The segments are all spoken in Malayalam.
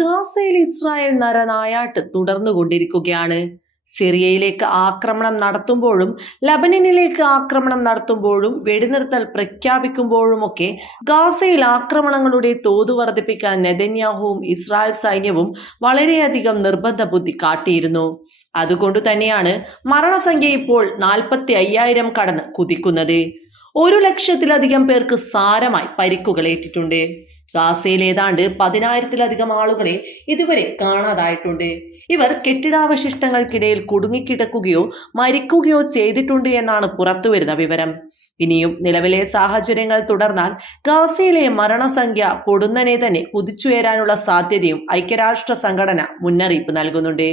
ഗാസയിൽ ഇസ്രായേൽ നരനായാട്ട് തുടർന്നുകൊണ്ടിരിക്കുകയാണ്. സിറിയയിലേക്ക് ആക്രമണം നടത്തുമ്പോഴും ലബനനിലേക്ക് ആക്രമണം നടത്തുമ്പോഴും വെടിനിർത്തൽ പ്രഖ്യാപിക്കുമ്പോഴുമൊക്കെ ഗാസയിൽ ആക്രമണങ്ങളുടെ തോത് വർദ്ധിപ്പിക്കാൻ നെതന്യാഹുവും ഇസ്രായേൽ സൈന്യവും വളരെയധികം നിർബന്ധ ബുദ്ധി കാട്ടിയിരുന്നു. അതുകൊണ്ട് തന്നെയാണ് മരണസംഖ്യ ഇപ്പോൾ നാൽപ്പത്തി അയ്യായിരം കടന്ന് കുതിക്കുന്നത്. ഒരു ലക്ഷത്തിലധികം പേർക്ക് സാരമായി പരിക്കുകളേറ്റിട്ടുണ്ട്. ഗാസയിൽ ഏതാണ്ട് പതിനായിരത്തിലധികം ആളുകളെ ഇതുവരെ കാണാതായിട്ടുണ്ട്. ഇവർ കെട്ടിടാവശിഷ്ടങ്ങൾക്കിടയിൽ കുടുങ്ങിക്കിടക്കുകയോ മരിക്കുകയോ ചെയ്തിട്ടുണ്ട് എന്നാണ് പുറത്തുവരുന്ന വിവരം. ഇനിയും നിലവിലെ സാഹചര്യങ്ങൾ തുടർന്നാൽ ഗാസയിലെ മരണസംഖ്യ പൊടുന്നനെ തന്നെ കുതിച്ചുയരാനുള്ള സാധ്യതയും ഐക്യരാഷ്ട്ര സംഘടന മുന്നറിയിപ്പ് നൽകുന്നുണ്ട്.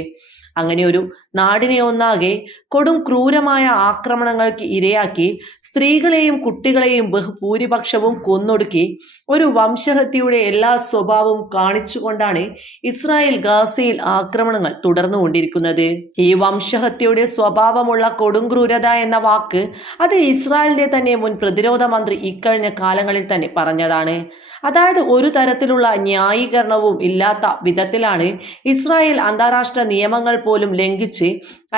അങ്ങനെ ഒരു നാടിനെ ഒന്നാകെ കൊടും ക്രൂരമായ ആക്രമണങ്ങൾക്ക് ഇരയാക്കി സ്ത്രീകളെയും കുട്ടികളെയും ബഹുഭൂരിപക്ഷവും കൊന്നൊടുക്കി ഒരു വംശഹത്യയുടെ എല്ലാ സ്വഭാവവും കാണിച്ചുകൊണ്ടാണ് ഇസ്രായേൽ ഗാസയിൽ ആക്രമണങ്ങൾ തുടർന്നുകൊണ്ടിരിക്കുന്നത്. ഈ വംശഹത്യയുടെ സ്വഭാവമുള്ള കൊടുംക്രൂരത എന്ന വാക്ക് അത് ഇസ്രായേലിന്റെ തന്നെ മുൻ പ്രതിരോധ മന്ത്രി ഇക്കഴിഞ്ഞ കാലങ്ങളിൽ തന്നെ പറഞ്ഞതാണ്. അതായത് ഒരു തരത്തിലുള്ള ന്യായീകരണവും ഇല്ലാത്ത വിധത്തിലാണ് ഇസ്രായേൽ അന്താരാഷ്ട്ര നിയമങ്ങൾ പോലും ലംഘിച്ച്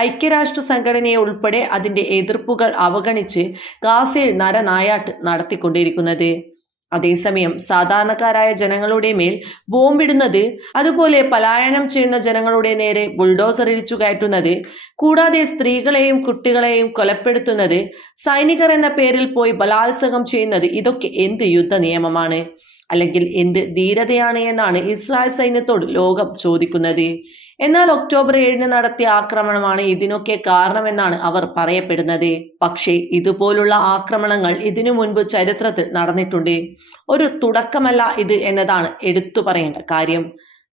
ഐക്യരാഷ്ട്ര സംഘടനയെ ഉൾപ്പെടെ അതിന്റെ എതിർപ്പുകൾ അവഗണിച്ച് ഗാസയിൽ നരനായാട്ട് നടത്തിക്കൊണ്ടിരിക്കുന്നത്. അതേസമയം സാധാരണക്കാരായ ജനങ്ങളുടെ മേൽ ബോംബിടുന്നത് അതുപോലെ പലായനം ചെയ്യുന്ന ജനങ്ങളുടെ നേരെ ബുൾഡോസർ ഇടിച്ചു കയറ്റുന്നത് കൂടാതെ സ്ത്രീകളെയും കുട്ടികളെയും കൊലപ്പെടുത്തുന്നത് സൈനികർ എന്ന പേരിൽ പോയി ബലാത്സംഗം ചെയ്യുന്നത് ഇതൊക്കെ എന്ത് യുദ്ധ നിയമമാണ്? അല്ലെങ്കിൽ എന്ത് ധീരതയാണ് എന്നാണ് ഇസ്രായേൽ സൈന്യത്തോട് ലോകം ചോദിക്കുന്നത്. എന്നാൽ ഒക്ടോബർ ഏഴിന് നടത്തിയ ആക്രമണമാണ് ഇതിനൊക്കെ കാരണമെന്നാണ് അവർ പറയപ്പെടുന്നത്. പക്ഷേ ഇതുപോലുള്ള ആക്രമണങ്ങൾ ഇതിനു മുൻപ് ചരിത്രത്തിൽ നടന്നിട്ടുണ്ട്. ഒരു തുടക്കമല്ല ഇത് എന്നതാണ് എടുത്തു പറയേണ്ട കാര്യം.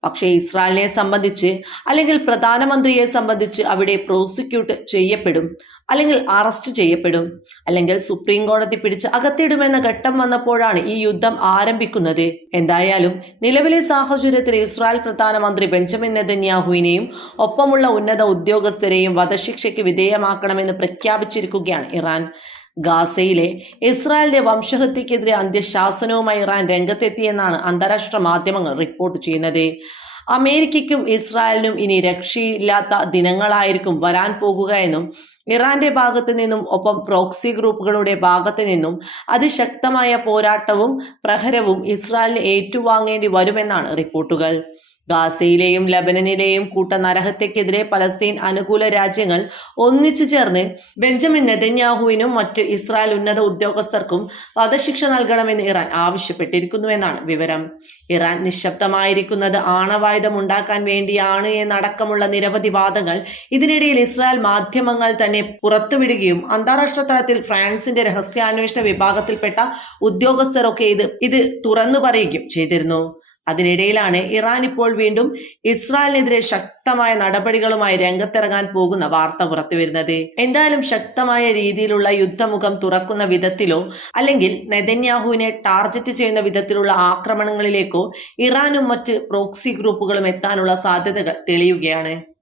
പക്ഷേ ഇസ്രായേലിനെ സംബന്ധിച്ച് അല്ലെങ്കിൽ പ്രധാനമന്ത്രിയെ സംബന്ധിച്ച് അവിടെ പ്രോസിക്യൂട്ട് ചെയ്യപ്പെടും അല്ലെങ്കിൽ അറസ്റ്റ് ചെയ്യപ്പെടും അല്ലെങ്കിൽ സുപ്രീം കോടതി പിടിച്ച് അകത്തിടുമെന്ന ഘട്ടം വന്നപ്പോഴാണ് ഈ യുദ്ധം ആരംഭിക്കുന്നത്. എന്തായാലും നിലവിലെ സാഹചര്യത്തിൽ ഇസ്രായേൽ പ്രധാനമന്ത്രി ബെഞ്ചമിൻ നെതന്യാഹുവിനെയും ഒപ്പമുള്ള ഉന്നത ഉദ്യോഗസ്ഥരെയും വധശിക്ഷയ്ക്ക് വിധേയമാക്കണമെന്ന് പ്രഖ്യാപിച്ചിരിക്കുകയാണ് ഇറാൻ. ഗാസയിലെ ഇസ്രായേലിന്റെ വംശഹത്യക്കെതിരെ അന്ത്യശാസനവുമായി ഇറാൻ രംഗത്തെത്തിയെന്നാണ് അന്താരാഷ്ട്ര മാധ്യമങ്ങൾ റിപ്പോർട്ട് ചെയ്യുന്നത്. അമേരിക്കയ്ക്കും ഇസ്രായേലിനും ഇനി രക്ഷയില്ലാത്ത ദിനങ്ങളായിരിക്കും വരാൻ പോകുക എന്നും ഇറാന്റെ ഭാഗത്തു നിന്നും ഒപ്പം പ്രോക്സി ഗ്രൂപ്പുകളുടെ ഭാഗത്തു നിന്നും അതിശക്തമായ പോരാട്ടവും പ്രഹരവും ഇസ്രായേലിന് ഏറ്റുവാങ്ങേണ്ടി വരുമെന്നാണ് റിപ്പോർട്ടുകൾ. ഗാസയിലെയും ലബനനിലെയും കൂട്ട നരഹത്യക്കെതിരെ പലസ്തീൻ അനുകൂല രാജ്യങ്ങൾ ഒന്നിച്ചു ചേർന്ന് ബെഞ്ചമിൻ നെതന്യാഹുവിനും മറ്റ് ഇസ്രായേൽ ഉന്നത ഉദ്യോഗസ്ഥർക്കും വധശിക്ഷ നൽകണമെന്ന് ഇറാൻ ആവശ്യപ്പെട്ടിരിക്കുന്നുവെന്നാണ് വിവരം. ഇറാൻ നിശബ്ദമായിരിക്കുന്നത് ആണവായുധം ഉണ്ടാക്കാൻ വേണ്ടിയാണ് എന്നടക്കമുള്ള നിരവധി വാദങ്ങൾ ഇതിനിടയിൽ ഇസ്രായേൽ മാധ്യമങ്ങൾ തന്നെ പുറത്തുവിടുകയും അന്താരാഷ്ട്ര തലത്തിൽ ഫ്രാൻസിന്റെ രഹസ്യാന്വേഷണ വിഭാഗത്തിൽപ്പെട്ട ഉദ്യോഗസ്ഥരൊക്കെ ഇത് ഇത് തുറന്നു പറയുകയും ചെയ്തിരുന്നു. അതിനിടയിലാണ് ഇറാൻ ഇപ്പോൾ വീണ്ടും ഇസ്രായേലിനെതിരെ ശക്തമായ നടപടികളുമായി രംഗത്തിറങ്ങാൻ പോകുന്ന വാർത്ത പുറത്തുവരുന്നത്. എന്തായാലും ശക്തമായ രീതിയിലുള്ള യുദ്ധമുഖം തുറക്കുന്ന വിധത്തിലോ അല്ലെങ്കിൽ നെതന്യാഹുവിനെ ടാർഗറ്റ് ചെയ്യുന്ന വിധത്തിലുള്ള ആക്രമണങ്ങളിലേക്കോ ഇറാനും മറ്റ് പ്രോക്സി ഗ്രൂപ്പുകളും എത്താനുള്ള സാധ്യതകൾ തെളിയുകയാണ്.